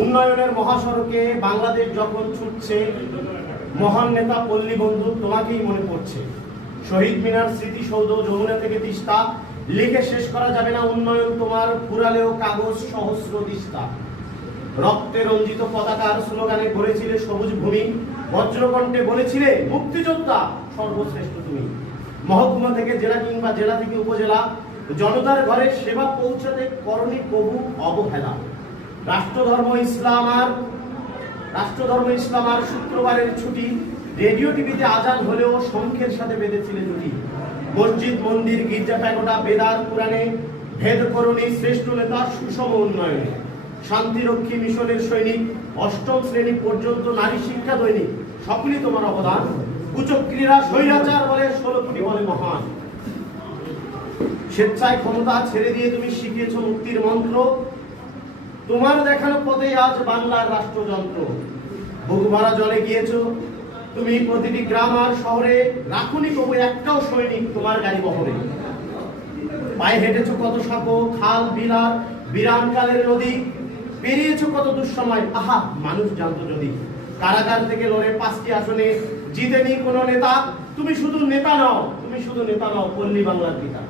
উন্নয়নের মহাসড়কে বাংলাদেশ যখন ছুটছে, মহান নেতা পল্লী বন্ধু তোমাকেই মনে পড়ছে। শহীদ মিনার স্মৃতিসৌধ যমুনা থেকে তিস্তা, লিখে শেষ করা যাবে না উন্নয়ন তোমার ফুরালেও কাগজ সহস্র তিস্তা। রক্তে রঞ্জিত পতাকার স্লোগানে গড়েছিলে সবুজ ভূমি, বজ্রকণ্ঠে বলেছিলে মুক্তিযোদ্ধা সর্বশ্রেষ্ঠ তুমি। মহকুমা থেকে জেলা কিংবা জেলা থেকে উপজেলা, জনতার ঘরে সেবা পৌঁছাতে করণী প্রভু অবহেলা। রাষ্ট্রধর্ম ইসলাম আর রাষ্ট্রধর্ম ইসলাম আর শুক্রবারের ছুটি রেডিও টিভিতে আজান হলেও শঙ্খের সাথে বেঁধেছিলে দুটি। মসজিদ, মন্দির, গির্জা, প্যাগোডা, বেদার পুরাণে ভেদ করণী শ্রেষ্ঠ নেতা সুষম উন্নয়নে। শান্তিরক্ষী মিশনের সৈনিক, অষ্টম শ্রেণি পর্যন্ত নারী শিক্ষা দৈনিক। সকলই তোমার অবদান। কুচক্রীরা স্বৈরাচার বলে ষোলো কোটি বলে মহান। স্বেচ্ছায় ক্ষমতা ছেড়ে দিয়ে তুমি শিখিয়েছ মুক্তির মন্ত্র। তোমার দেখানো পথে আজ বাংলার রাষ্ট্রযন্ত্র। ভরা জলে গিয়েছো, তুমি প্রতিটি গ্রাম আর শহরে রাখুনি কবু একটাও সৈনিক তোমার গাড়ি বহরে। পায়ে হেঁটেছ কত সাঁকো খাল বিলার বিরান কালের নদী, পেরিয়েছো কত দুঃসময়, আহা, মানুষ জানতো যদি। কারাগার থেকে লড়ে পাঁচটি আসনে জিতেনি কোনো নেতা, তুমি শুধু নেতা নও, তুমি শুধু নেতা নও, পল্লী বাংলার পিতা।